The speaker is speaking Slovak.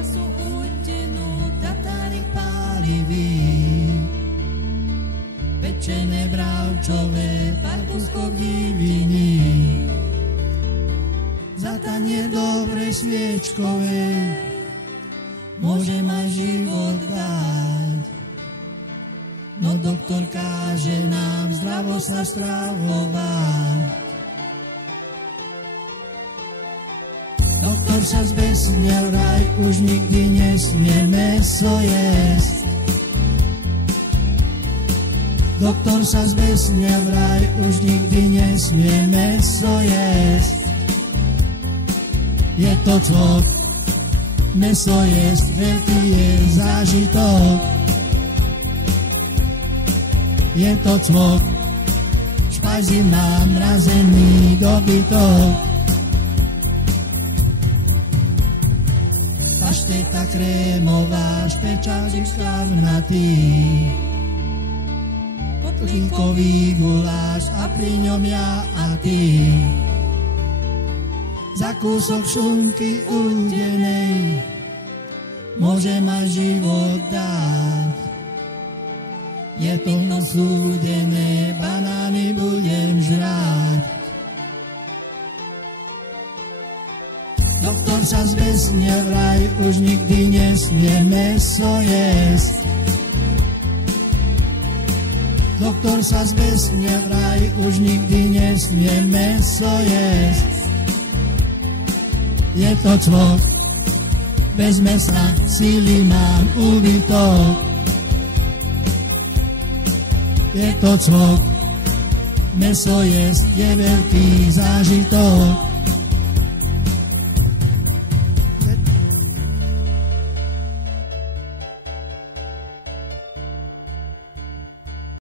pasu útenú, tatárik pálivý. Pečené bravčové, parkusko diviny. Zatanie dobrej sviečkovej, môže ma život dať. No doktor káže nám zdravo sa stravovať. Doktor sa zbesne vraj, už nikdy nesmie mäso jesť. Doktor sa zbesne vraj, už nikdy nesmie mäso jesť. Je to cvok, mäso jesť, veľký je zážitok. Je to cvok, špajzi má mrazený dobytok. Pašteta krémová, špečáčik slavnatý. Kotlíkový guláš a pri ňom ja a ty. Za kúsok šunky údenej môže ma život dať. Je to súdené, banány budem žrať. Doktor sa zbesne vraj, už nikdy nesmie mäso jesť. Doktor sa zbesne vraj, už nikdy nesmie mäso jesť. Je to cvok, bez mesa síly mám úbytok. Je to cvok, mäso jesť je veľký zážitok.